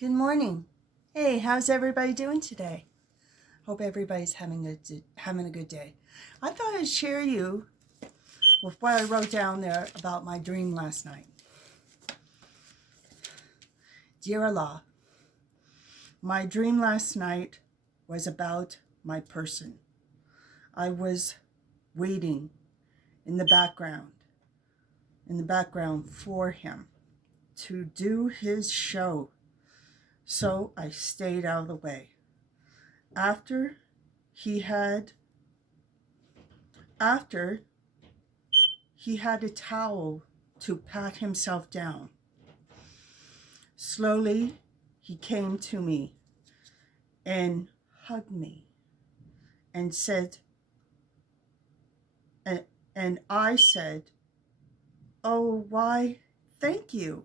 Good morning. Hey, how's everybody doing today? Hope everybody's having a good day. I thought I'd share you with what I wrote down there about my dream last night. Dear Allah, my dream last night was about my person. I was waiting in the background for him to do his show. So I stayed out of the way. After he had a towel to pat himself down, slowly he came to me and hugged me and said, and I said, "Oh, why, thank you."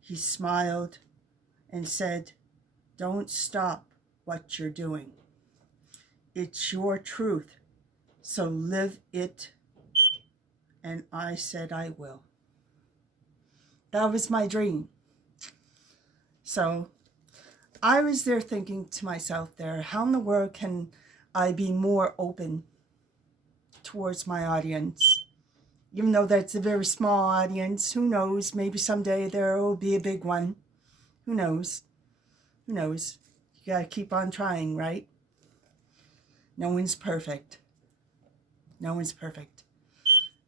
He smiled and said, "Don't stop what you're doing. It's your truth, so live it." And I said, "I will." That was my dream. So I was there thinking to myself there, how in the world can I be more open towards my audience? Even though that's a very small audience, who knows? Maybe someday there will be a big one. Who knows? Who knows? You gotta keep on trying, right? No one's perfect. No one's perfect.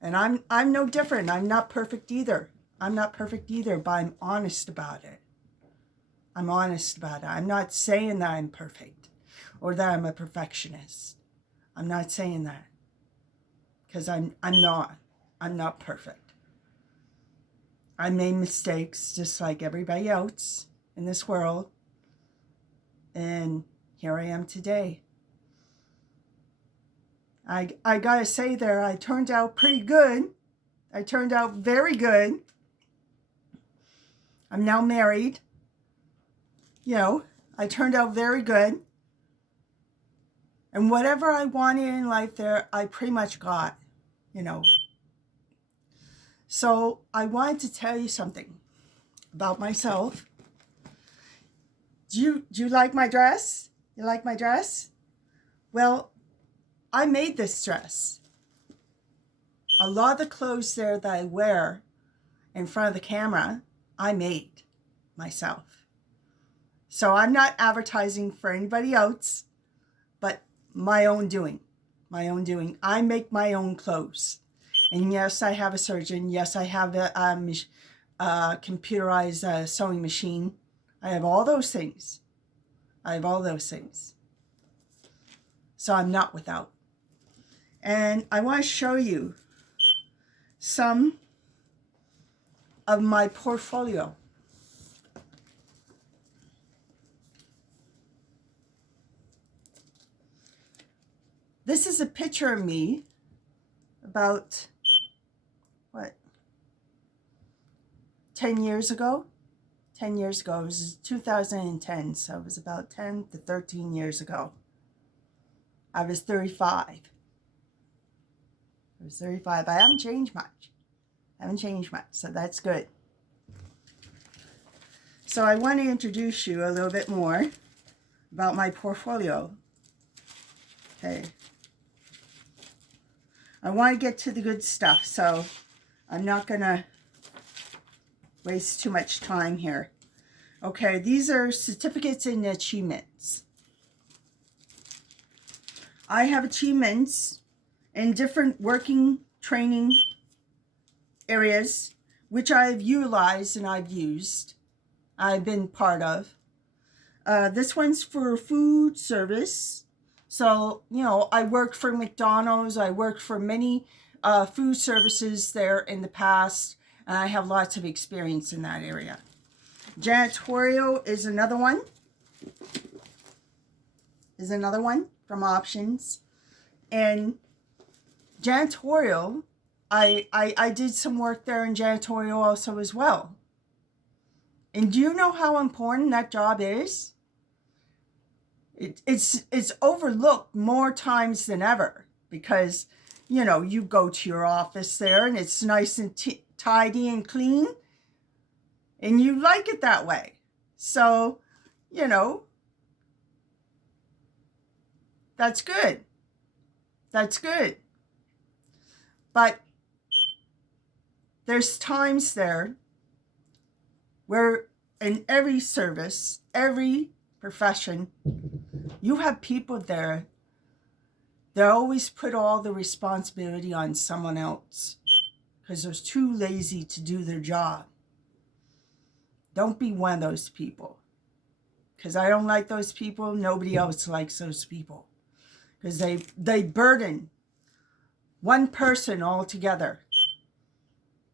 And I'm no different. I'm not perfect either. But I'm honest about it. I'm not saying that I'm perfect or that I'm a perfectionist. I'm not saying that. Because I'm not. I'm not perfect. I made mistakes just like everybody else in this world. And here I am today. I gotta say there, I turned out pretty good. I turned out very good. I'm now married. I turned out very good. And whatever I wanted in life there, I pretty much got, So I wanted to tell you something about myself. Do you like my dress? You like my dress? Well, I made this dress. A lot of the clothes there that I wear in front of the camera, I made myself. So I'm not advertising for anybody else, but my own doing. I make my own clothes. And yes, I have a surgeon. Yes, I have a computerized sewing machine. I have all those things. So I'm not without. And I want to show you some of my portfolio. This is a picture of me about, 10 years ago? 10 years ago. It was 2010, so it was about 10 to 13 years ago. I was 35. I haven't changed much. So that's good. So I want to introduce you a little bit more about my portfolio. Okay. I want to get to the good stuff, so I'm not going to waste too much time here. Okay, these are certificates and achievements. I have achievements in different working training areas, which I've utilized and I've been part of. This one's for food service. So, I worked for McDonald's. I worked for many food services there in the past, and I have lots of experience in that area. Janitorial is another one. From options. And janitorial, I did some work there in janitorial also as well. And do you know how important that job is? It's overlooked more times than ever because, you go to your office there and it's nice and tidy and clean, and you like it that way. So, that's good. That's good. But there's times there where in every service, every profession, you have people there that always put all the responsibility on someone else because they're too lazy to do their job. Don't be one of those people, because I don't like those people. Nobody else likes those people, because they burden one person altogether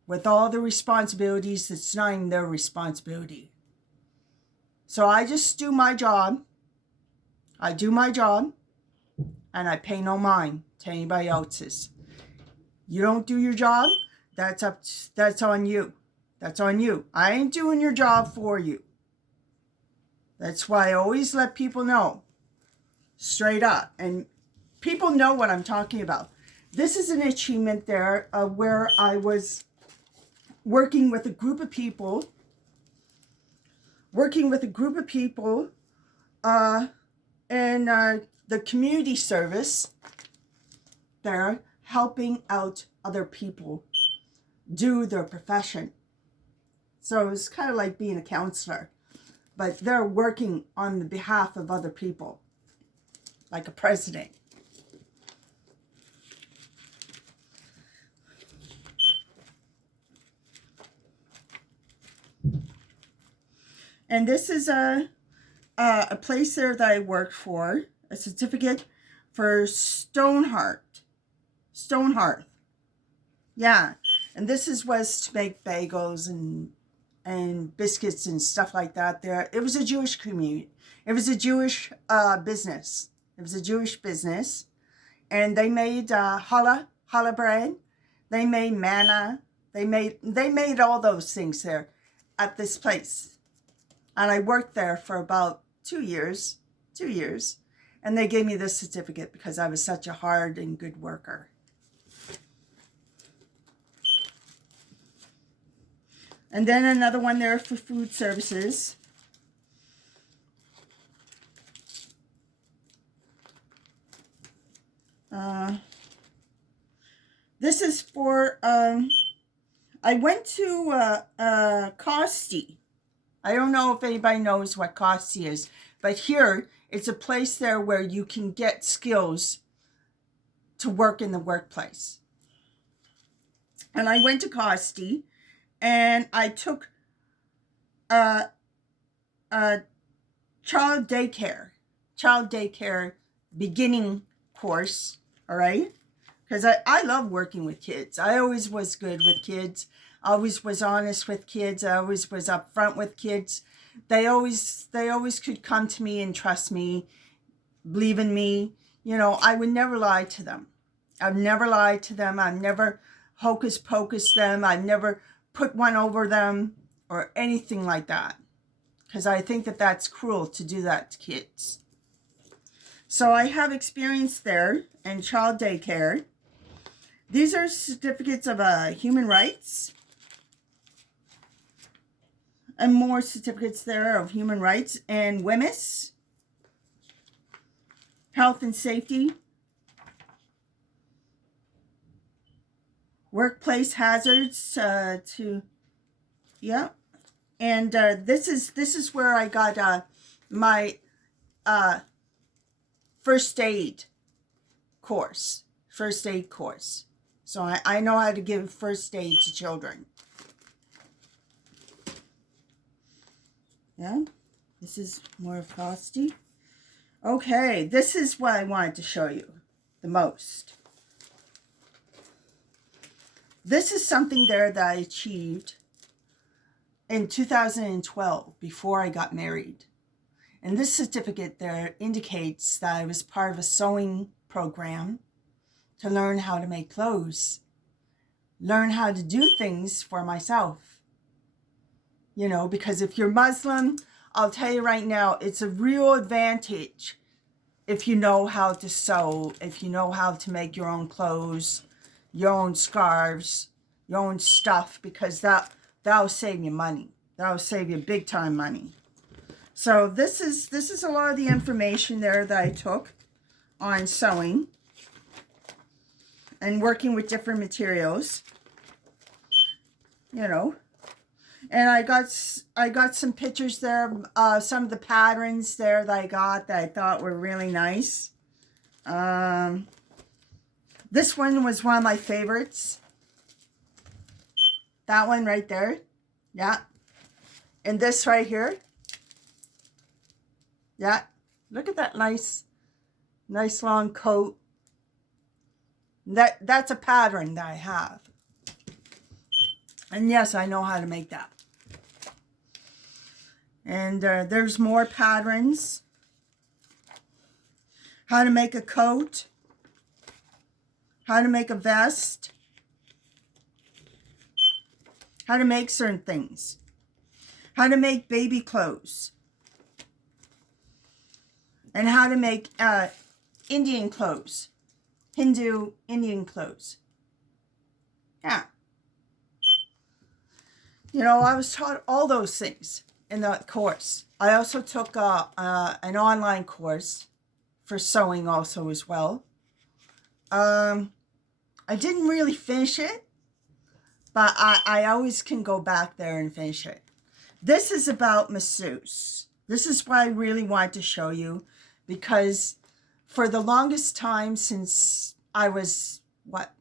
with all the responsibilities that's not even their responsibility. So I just do my job. I do my job, and I pay no mind to anybody else's. You don't do your job, that's on you. That's on you. I ain't doing your job for you. That's why I always let people know straight up. And people know what I'm talking about. This is an achievement there where I was working with a group of people. In the community service there, helping out other people do their profession. So it's kind of like being a counselor, but they're working on the behalf of other people, like a president. And this is a place there that I worked for, a certificate for Stonehearth. Yeah, and this was to make bagels and biscuits and stuff like that there. It was a Jewish community. It was a Jewish business. It was a Jewish business. And they made challah bread. They made manna. They made all those things there at this place. And I worked there for about 2 years. And they gave me this certificate because I was such a hard and good worker. And then another one there for food services. This is for, I went to Costi. I don't know if anybody knows what Costi is, but here it's a place there where you can get skills to work in the workplace. And I went to Costi. And I took a child daycare beginning course, all right? Because I love working with kids. I always was good with kids. I always was honest with kids. I always was upfront with kids. They always could come to me and trust me, believe in me. I would never lie to them. I've never lied to them. I've never hocus pocus them. I've never put one over them or anything like that, because I think that that's cruel to do that to kids. So I have experience there in child daycare. These are certificates of human rights, and more certificates there of human rights, and WHMIS, health and safety, workplace hazards yeah. And this is where I got my first aid course. So I know how to give first aid to children. Yeah, this is more of Costi. Okay, this is what I wanted to show you the most. This is something there that I achieved in 2012 before I got married. And this certificate there indicates that I was part of a sewing program to learn how to make clothes, learn how to do things for myself. Because if you're Muslim, I'll tell you right now, it's a real advantage if you know how to sew, if you know how to make your own clothes, your own scarves, your own stuff, because that'll save you money. That'll save you big time money. So this is a lot of the information there that I took on sewing and working with different materials, you know. And I got some pictures there, some of the patterns there that I got that I thought were really nice. This one was one of my favorites. That one right there. Yeah. And this right here. Yeah. Look at that nice long coat. That's a pattern that I have. And yes, I know how to make that. And there's more patterns. How to make a coat. How to make a vest. How to make certain things. How to make baby clothes. And how to make Indian clothes. Hindu Indian clothes. Yeah. You know, I was taught all those things in that course. I also took an online course for sewing also as well. I didn't really finish it, but I always can go back there and finish it. This is about masseuse. This is what I really wanted to show you, because for the longest time since I was,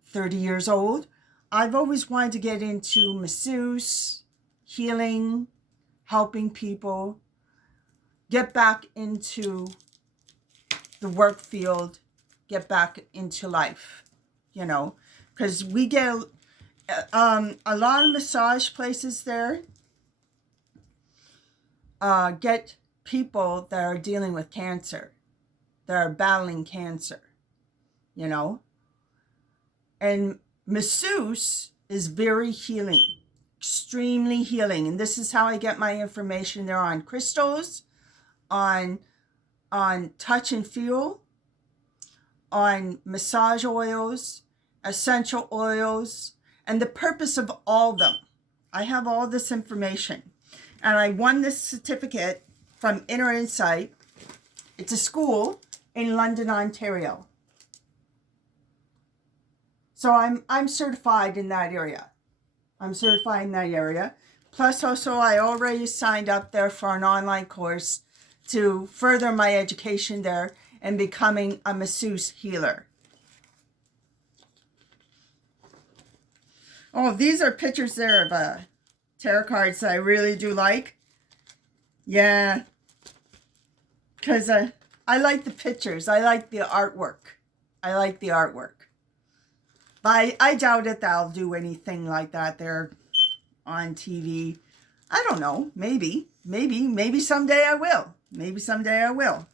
30 years old, I've always wanted to get into masseuse, healing, helping people, get back into the work field, get back into life, you know, because we get a lot of massage places there get people that are dealing with cancer, that are battling cancer, you know. And masseuse is very healing, extremely healing. And this is how I get my information there on crystals, on touch and feel, on massage oils, essential oils, and the purpose of all of them. I have all this information. And I won this certificate from Inner Insight. It's a school in London, Ontario. So I'm certified in that area. I'm certified in that area. Plus also I already signed up there for an online course to further my education there and becoming a masseuse healer. Oh, these are pictures there of tarot cards that I really do like. Yeah. Because I like the pictures. I like the artwork. I like the artwork. But I doubt it that I'll do anything like that there on TV. I don't know. Maybe someday I will. Maybe someday I will.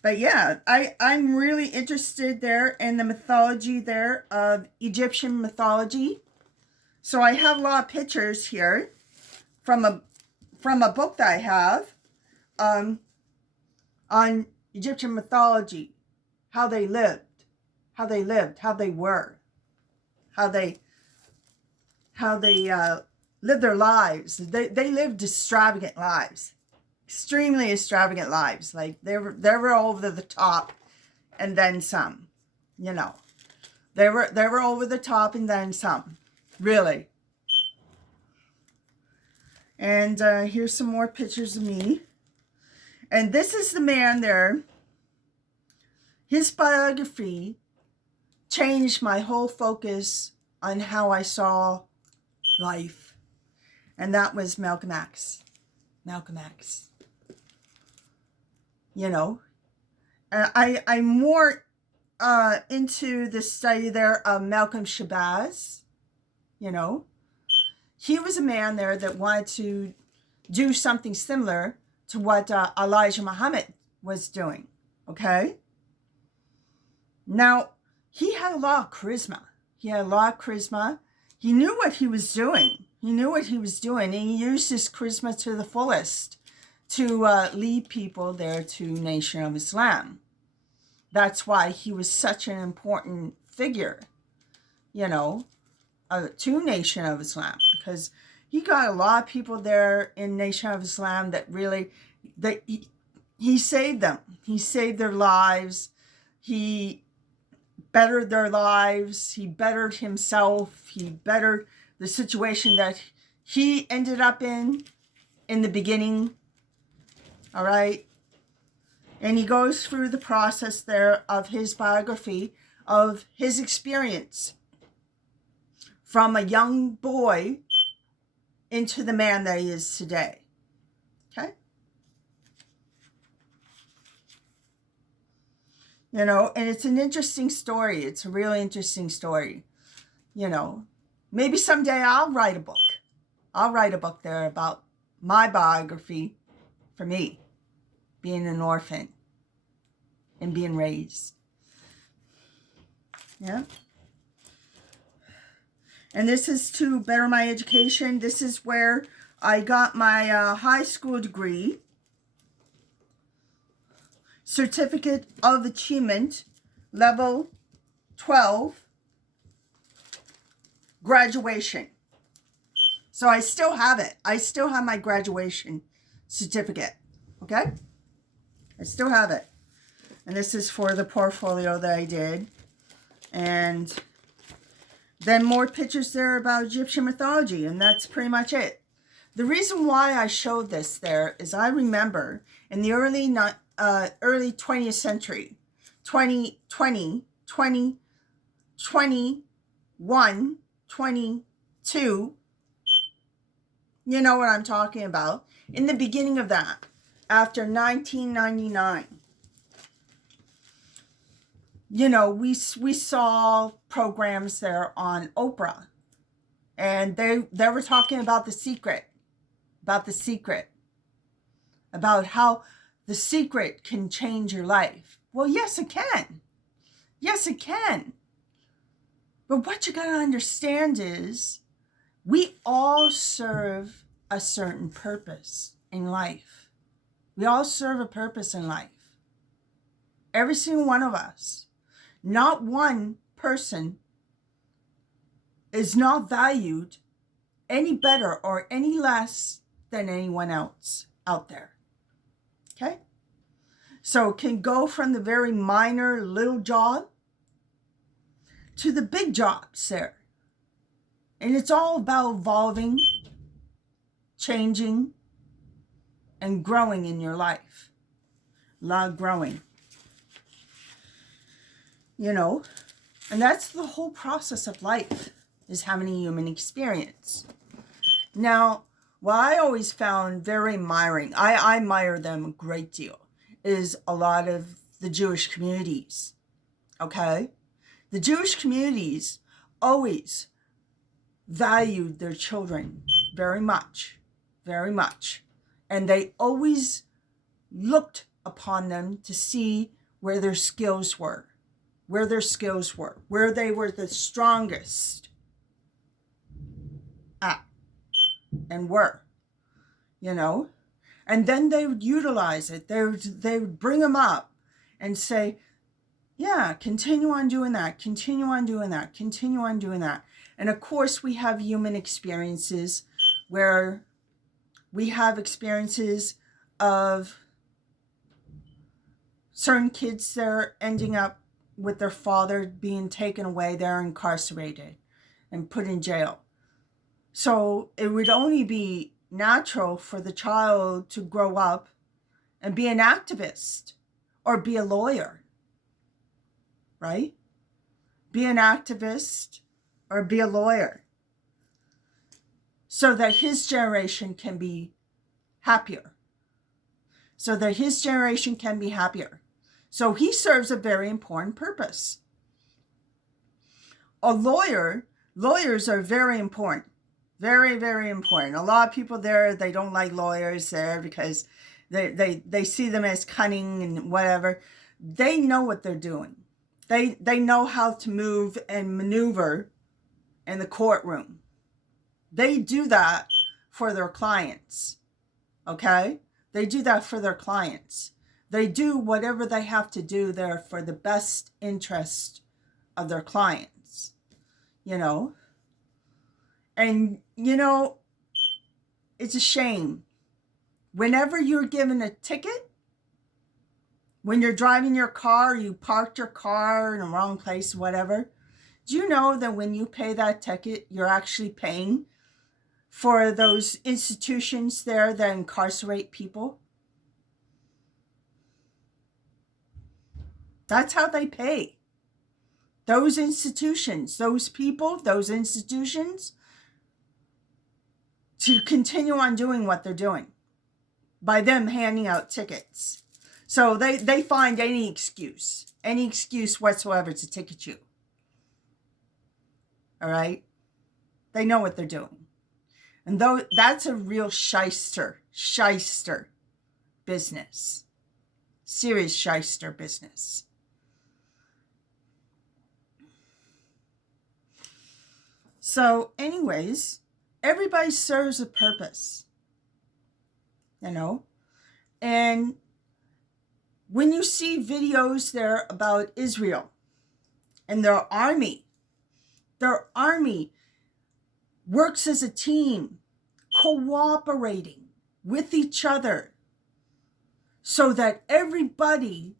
But yeah, I'm really interested there in the mythology there of Egyptian mythology. So I have a lot of pictures here from a book that I have on Egyptian mythology, how they lived, how they were, how they lived their lives. They lived extravagant lives, extremely extravagant lives. Like they were over the top, and then some. You know, they were over the top and then some. Really. And here's some more pictures of me. And this is the man there. His biography changed my whole focus on how I saw life. And that was Malcolm X. Malcolm X. You know, I'm more into the study there of Malcolm Shabazz. You know, he was a man there that wanted to do something similar to what Elijah Muhammad was doing. Okay. Now, he had a lot of charisma. He knew what he was doing. And he used his charisma to the fullest to lead people there to Nation of Islam. That's why he was such an important figure, you know, to Nation of Islam, because he got a lot of people there in Nation of Islam that really, he saved them. He saved their lives. He bettered their lives. He bettered himself. He bettered the situation that he ended up in the beginning. All right. And he goes through the process there of his biography, of his experience from a young boy into the man that he is today. Okay? You know, and it's an interesting story. It's a really interesting story. You know, maybe someday I'll write a book. I'll write a book there about my biography for me, being an orphan and being raised. Yeah. And this is to better my education. This is where I got my high school degree, Certificate of Achievement, level 12, graduation. So I still have it. I still have my graduation certificate. Okay? I still have it. And this is for the portfolio that I did. And then more pictures there about Egyptian mythology. And that's pretty much it. The reason why I showed this there is I remember in the early 20th century, 2020, 2021, 22, you know what I'm talking about. In the beginning of that, after 1999, you know, we saw programs there on Oprah, and they were talking about The Secret, about how The Secret can change your life. Well, yes, it can. Yes, it can. But what you got to understand is we all serve a certain purpose in life. We all serve a purpose in life. Every single one of us. Not one person is not valued any better or any less than anyone else out there. Okay? So it can go from the very minor little job to the big jobs there. And it's all about evolving, changing, and growing in your life. A lot of growing. You know, and that's the whole process of life, is having a human experience. Now, what I always found very admiring, I admire them a great deal, is a lot of the Jewish communities. Okay? The Jewish communities always valued their children very much, very much. And they always looked upon them to see where their skills were, where they were the strongest at and were, you know. And then they would utilize it. They would bring them up and say, yeah, continue on doing that, continue on doing that, continue on doing that. And of course, we have human experiences where we have experiences of certain kids that are ending up with their father being taken away. They're incarcerated and put in jail. So it would only be natural for the child to grow up and be an activist or be a lawyer, right? Be an activist or be a lawyer so that his generation can be happier. So he serves a very important purpose. Lawyers are very important. Very, very important. A lot of people there, they don't like lawyers there because they see them as cunning and whatever. They know what they're doing. They know how to move and maneuver in the courtroom. They do that for their clients. Okay? They do that for their clients. They do whatever they have to do there for the best interest of their clients. You know? And, you know, it's a shame. Whenever you're given a ticket, when you're driving your car, you parked your car in the wrong place, whatever. Do you know that when you pay that ticket, you're actually paying for those institutions there that incarcerate people? That's how they pay. Those institutions, those people, those institutions, to continue on doing what they're doing by them handing out tickets. So they find any excuse whatsoever to ticket you. All right? They know what they're doing. And though that's a real shyster business. Serious shyster business. So anyways, everybody serves a purpose, you know? And when you see videos there about Israel and their army works as a team, cooperating with each other so that everybody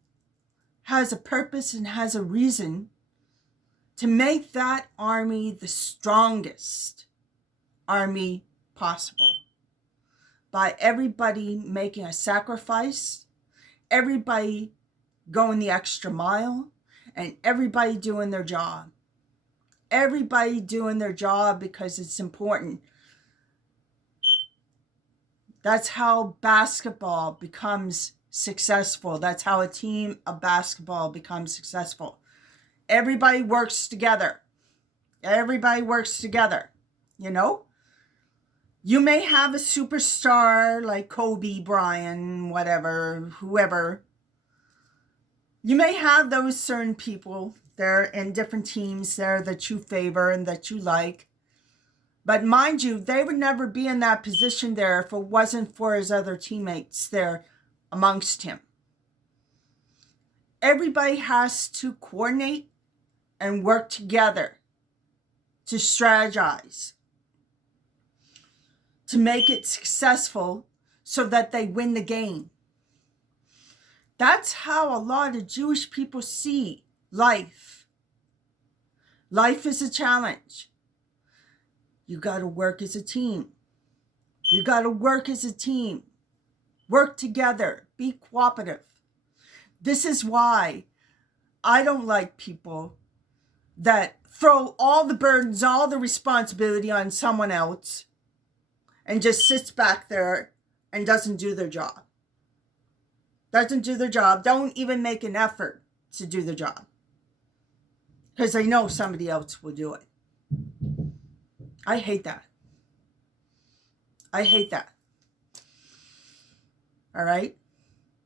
has a purpose and has a reason to make that army the strongest army possible. By everybody making a sacrifice, everybody going the extra mile, and everybody doing their job. Everybody doing their job because it's important. That's how basketball becomes successful. That's how a team of basketball becomes successful. Everybody works together. Everybody works together, you know? You may have a superstar like Kobe Bryant, whatever, whoever. You may have those certain people there in different teams there that you favor and that you like. But mind you, they would never be in that position there if it wasn't for his other teammates there amongst him. Everybody has to coordinate and work together to strategize, to make it successful so that they win the game. That's how a lot of Jewish people see life. Life is a challenge. You got to work as a team. You got to work as a team. Work together. Be cooperative. This is why I don't like people that throw all the burdens, all the responsibility on someone else and just sits back there and doesn't do their job. Doesn't do their job. Don't even make an effort to do the job. Because they know somebody else will do it. I hate that. I hate that. All right?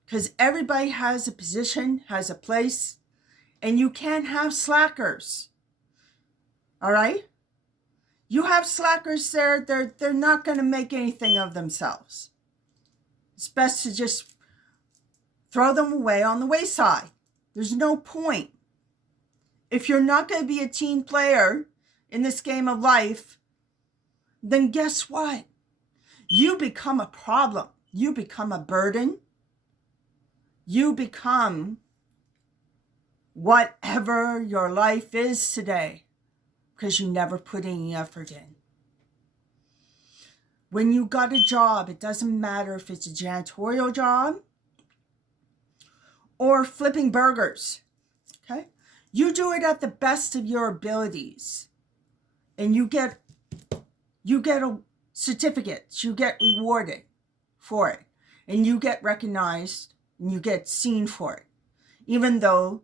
Because everybody has a position, has a place, and you can't have slackers. All right? You have slackers there, they're not going to make anything of themselves. It's best to just throw them away on the wayside. There's no point. If you're not going to be a team player in this game of life, then guess what? You become a problem. You become a burden. You become whatever your life is today because you never put any effort in. When you got a job, it doesn't matter if it's a janitorial job or flipping burgers, okay? You do it at the best of your abilities and you get a certificate, you get rewarded for it, and you get recognized and you get seen for it, even though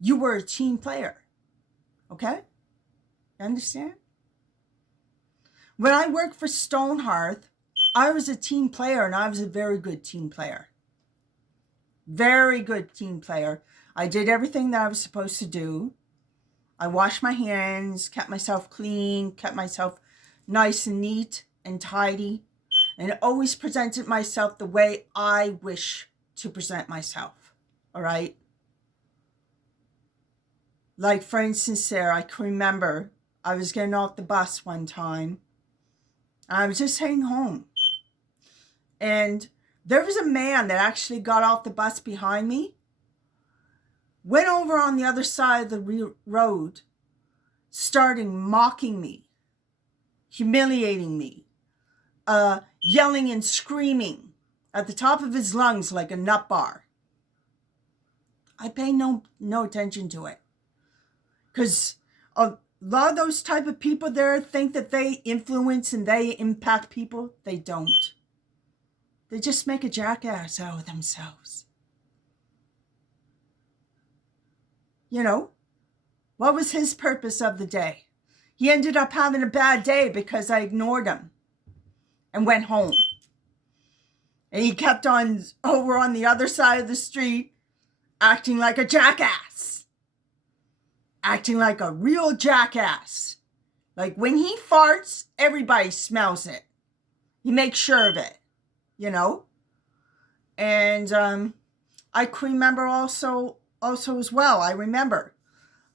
you were a team player, okay? You understand? When I worked for Stonehearth, I was a team player and I was a very good team player. Very good team player. I did everything that I was supposed to do. I washed my hands, kept myself clean, kept myself nice and neat and tidy, and always presented myself the way I wish to present myself. All right? Like, for instance, there, I can remember I was getting off the bus one time. I was just heading home. And there was a man that actually got off the bus behind me, went over on the other side of the road, started mocking me, humiliating me, yelling and screaming at the top of his lungs like a nut bar. I pay no attention to it, because a lot of those type of people there think that they influence and they impact people. They don't. They just make a jackass out of themselves. You know, what was his purpose of the day? He ended up having a bad day because I ignored him and went home. And he kept on over on the other side of the street acting like a jackass. Acting like a real jackass. Like when he farts, everybody smells it. He makes sure of it, you know? And I can remember also as well, I remember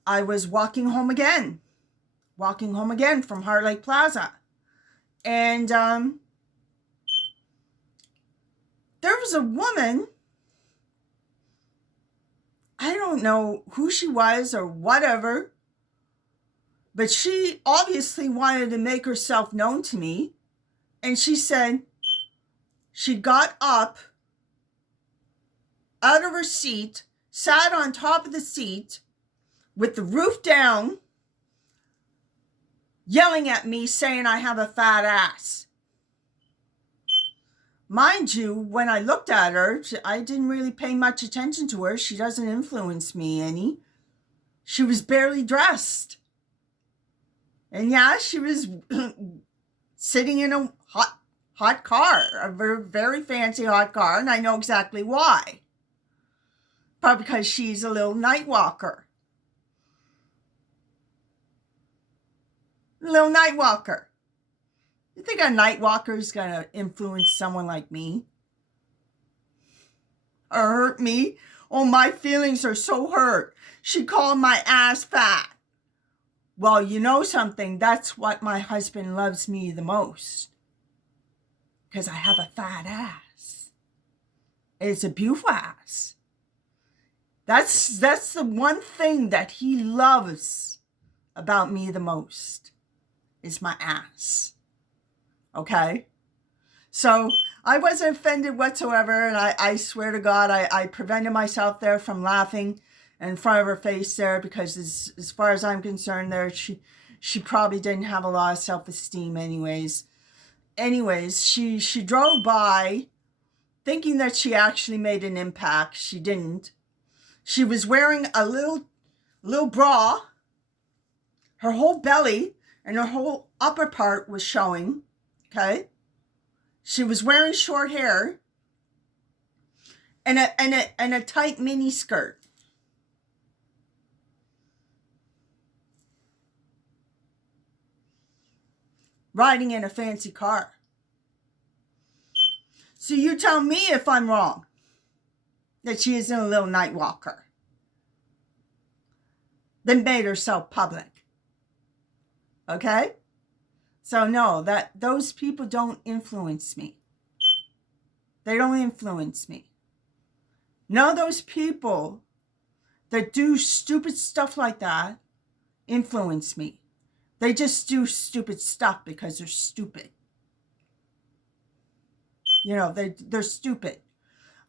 I was walking home again from Heart Lake Plaza. And there was a woman, I don't know who she was or whatever, but she obviously wanted to make herself known to me. And she said she got up out of her seat, sat on top of the seat with the roof down, yelling at me, saying I have a fat ass. Mind you, when I looked at her, I didn't really pay much attention to her. She doesn't influence me any. She was barely dressed. And yeah, she was sitting in a hot car, a very, very fancy hot car, and I know exactly why. Probably because she's a little night walker. Little night walker. You think a night walker is going to influence someone like me? Or hurt me? Oh, my feelings are so hurt. She called my ass fat. Well, you know something? That's what my husband loves me the most. Because I have a fat ass. It's a beautiful ass. That's the one thing that he loves about me the most, is my ass. Okay? So I wasn't offended whatsoever, and I swear to God, I prevented myself there from laughing in front of her face there, because as far as I'm concerned there, she probably didn't have a lot of self-esteem anyways. She drove by thinking that she actually made an impact. She didn't. She was wearing a little bra. Her whole belly and her whole upper part was showing. Okay? She was wearing short hair and a tight mini skirt. Riding in a fancy car. So you tell me if I'm wrong that she isn't a little night walker. Then made herself public. Okay? So no, those people don't influence me. They don't influence me. None of those people that do stupid stuff like that influence me. They just do stupid stuff because they're stupid. You know, they're stupid.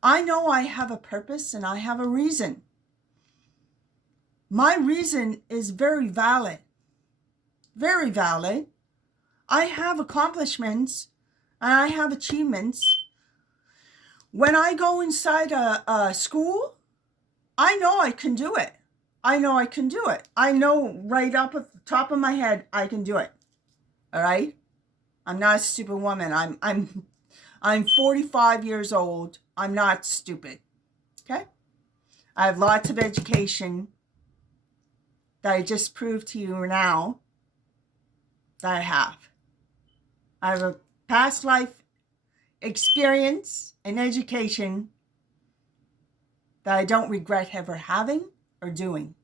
I know I have a purpose and I have a reason. My reason is very valid. Very valid. I have accomplishments and I have achievements. When I go inside a school, I know I can do it. I know I can do it. I know right up at the top of my head, I can do it. All right? I'm not a stupid woman. I'm 45 years old. I'm not stupid. Okay? I have lots of education that I just proved to you now that I have. I have a past life experience and education that I don't regret ever having or doing.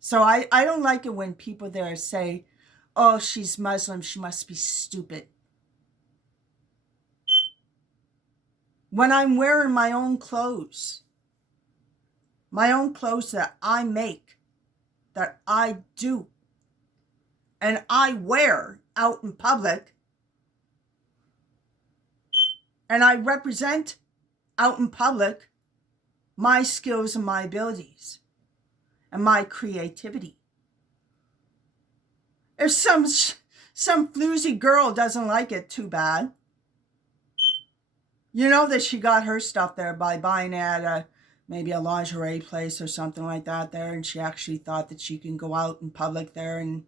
So I don't like it when people there say, oh, she's Muslim, she must be stupid. when I'm wearing my own clothes that I make, that I do, and I wear out in public, and I represent out in public my skills and my abilities and my creativity. If some floozy girl doesn't like it, too bad. You know that she got her stuff there by buying at maybe a lingerie place or something like that there, and she actually thought that she can go out in public there and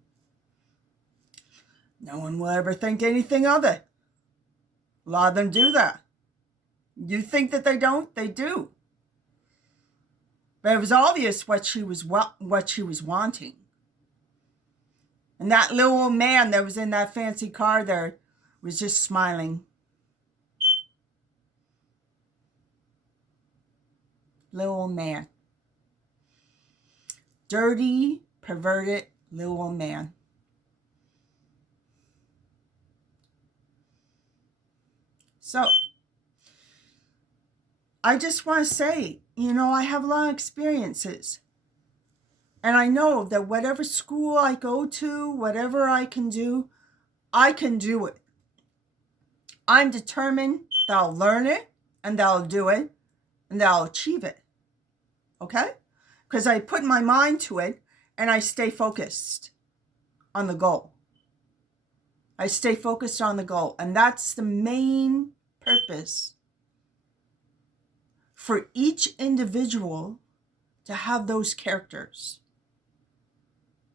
no one will ever think anything of it. A lot of them do that. You think that they don't? They do. But it was obvious what she was wanting. And that little old man that was in that fancy car there was just smiling. Little old man. Dirty, perverted little old man. So, I just want to say, I have a lot of experiences. And I know that whatever school I go to, whatever I can do it. I'm determined that I'll learn it and that I'll do it and that I'll achieve it. Okay? Because I put my mind to it and I stay focused on the goal. I stay focused on the goal. And that's the main purpose for each individual to have those characters.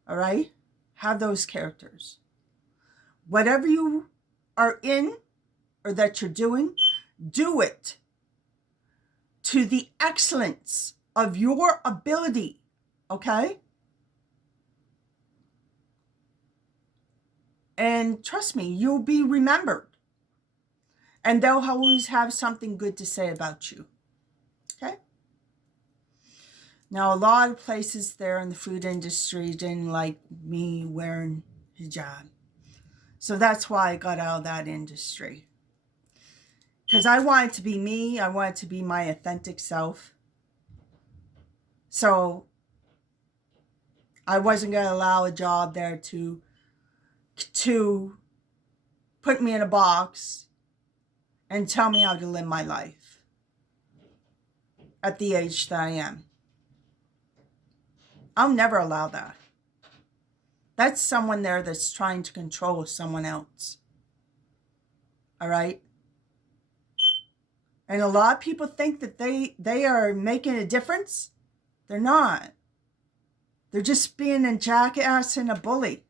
All right? Have those characters. Whatever you are in or that you're doing, do it to the excellence of your ability. Okay? And trust me, you'll be remembered. And they'll always have something good to say about you. Okay? Now, a lot of places there in the food industry didn't like me wearing hijab. So that's why I got out of that industry. Because I wanted to be me. I wanted to be my authentic self. So I wasn't going to allow a job there to put me in a box and tell me how to live my life at the age that I am. I'll never allow that. That's someone there that's trying to control someone else. All right? And a lot of people think that they are making a difference. They're not. They're just being a jackass and a bully.